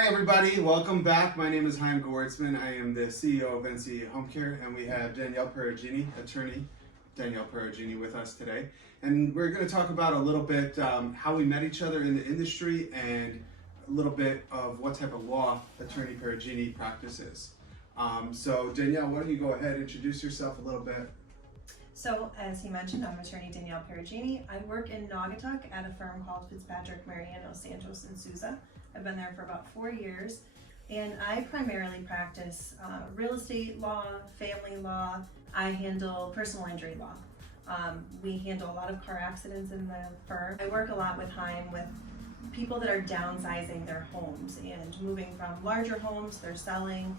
Hi everybody, welcome back. My name is Chaim Goertzman. I am the CEO of NCE Homecare, and we have Danielle Perugini, attorney Danielle Perugini, with us today. And we're going to talk about a little bit how we met each other in the industry and a little bit of what type of law attorney Perugini practices. So Danielle, why don't you go ahead and introduce yourself a little bit? So, as he mentioned, I'm attorney Danielle Perugini. I work in Naugatuck at a firm called Fitzpatrick, Mariano, Santos, and Sousa. I've been there for about 4 years, and I primarily practice real estate law, family law. I handle personal injury law. We handle a lot of car accidents in the firm. I work a lot with Chaim with people that are downsizing their homes and moving from larger homes, they're selling,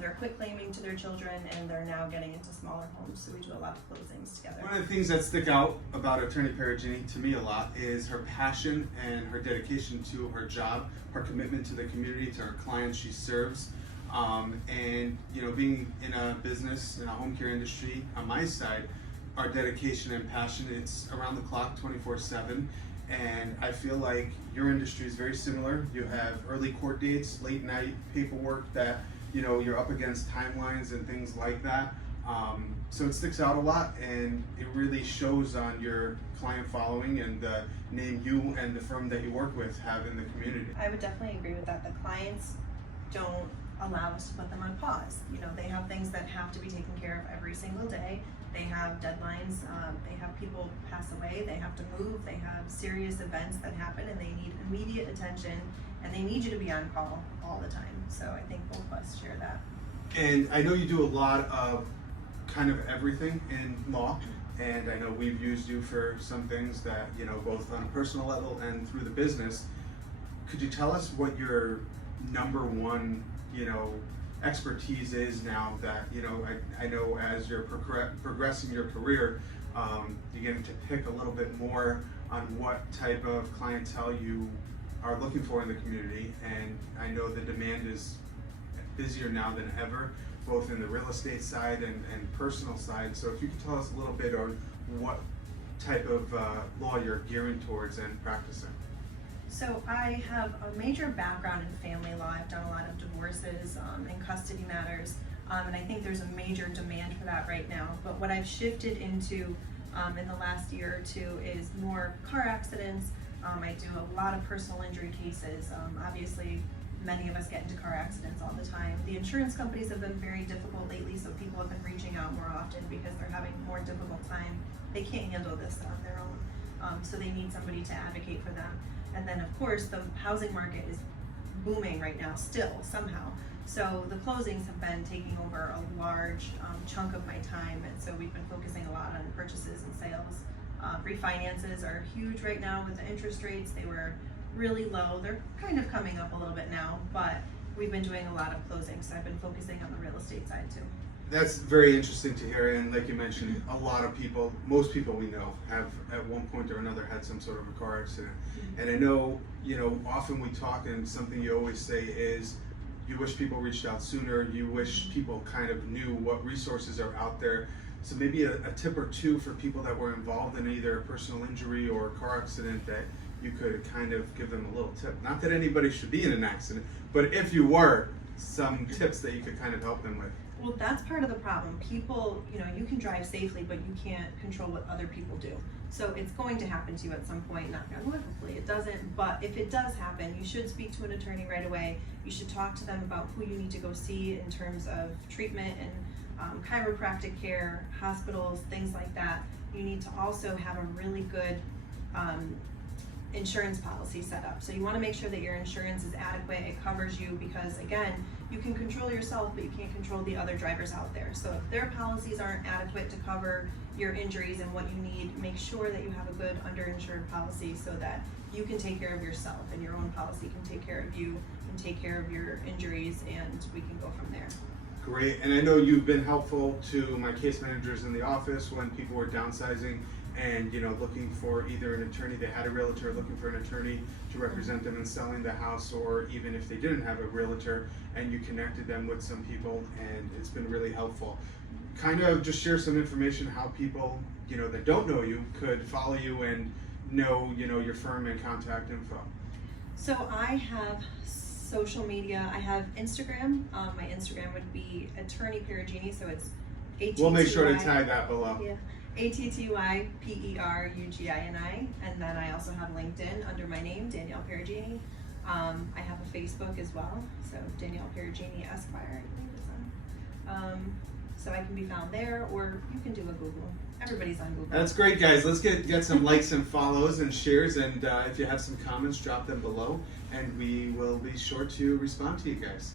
they're quit claiming to their children, and they're now getting into smaller homes, so we do a lot of closings together. One of the things that stick out about attorney Perugini to me a lot is her passion and her dedication to her job, her commitment to the community, to her clients she serves, and being in a business, in a home care industry, on my side, our dedication and passion, it's around the clock, 24/7. And I feel like your industry is very similar. You have early court dates, late night paperwork that you're up against timelines and things like that. So it sticks out a lot, and it really shows on your client following and the name you and the firm that you work with have in the community. I would definitely agree with that. The clients don't allow us to put them on pause. They have things that have to be taken care of every single day. They have deadlines, they have people pass away, they have to move, they have serious events that happen, and they need immediate attention, and they need you to be on call all the time. So I think both of us share that. And I know you do a lot of kind of everything in law, and I know we've used you for some things that, both on a personal level and through the business. Could you tell us what your number one, expertise is now that, I know as you're progressing your career, you're getting to pick a little bit more on what type of clientele you are looking for in the community, and I know the demand is busier now than ever, both in the real estate side and personal side. So if you could tell us a little bit on what type of law you're gearing towards and practicing. So I have a major background in family law. I've done a lot of divorces and custody matters, and I think there's a major demand for that right now. But what I've shifted into in the last year or two is more car accidents. I do a lot of personal injury cases. Obviously, many of us get into car accidents all the time. The insurance companies have been very difficult lately, so people have been reaching out more often because they're having a more difficult time. They can't handle this on their own, so they need somebody to advocate for them. And then, of course, the housing market is booming right now still, somehow. So the closings have been taking over a large chunk of my time, and so we've been focusing a lot on purchases and sales. Refinances are huge right now with the interest rates. They were really low. They're kind of coming up a little bit now, but we've been doing a lot of closings, so I've been focusing on the real estate side too. That's very interesting to hear, and like you mentioned, a lot of people, most people we know, have at one point or another had some sort of a car accident. And I know, often we talk, and something you always say is, you wish people reached out sooner, you wish people kind of knew what resources are out there. So maybe a tip or two for people that were involved in either a personal injury or a car accident that you could kind of give them a little tip. Not that anybody should be in an accident, but if you were, some tips that you could kind of help them with. Well, that's part of the problem. People, you can drive safely, but you can't control what other people do. So it's going to happen to you at some point. Not hopefully it doesn't, but if it does happen, you should speak to an attorney right away. You should talk to them about who you need to go see in terms of treatment and chiropractic care, hospitals, things like that. You need to also have a really good insurance policy set up. So you want to make sure that your insurance is adequate, it covers you, because again, you can control yourself, but you can't control the other drivers out there. So if their policies aren't adequate to cover your injuries and what you need, make sure that you have a good underinsured policy so that you can take care of yourself and your own policy can take care of you and take care of your injuries, and we can go from there. Great, and I know you've been helpful to my case managers in the office when people were downsizing and looking for either an attorney. They had a realtor, looking for an attorney to represent them in selling the house, or even if they didn't have a realtor, and you connected them with some people, and it's been really helpful. Kind of just share some information how people that don't know you could follow you and know your firm and contact info. So I have social media, I have Instagram. My Instagram would be Attorney Perugini, so it's We'll make sure to ATTY tag that below. Yeah, ATTYPERUGINI, and then I also have LinkedIn under my name, Danielle Perugini. I have a Facebook as well, so Danielle Perugini Esquire, I believe it's on. So I can be found there, or you can do a Google. Everybody's on Google. That's great, guys. Let's get some likes and follows and shares, and if you have some comments, drop them below, and we will be sure to respond to you guys.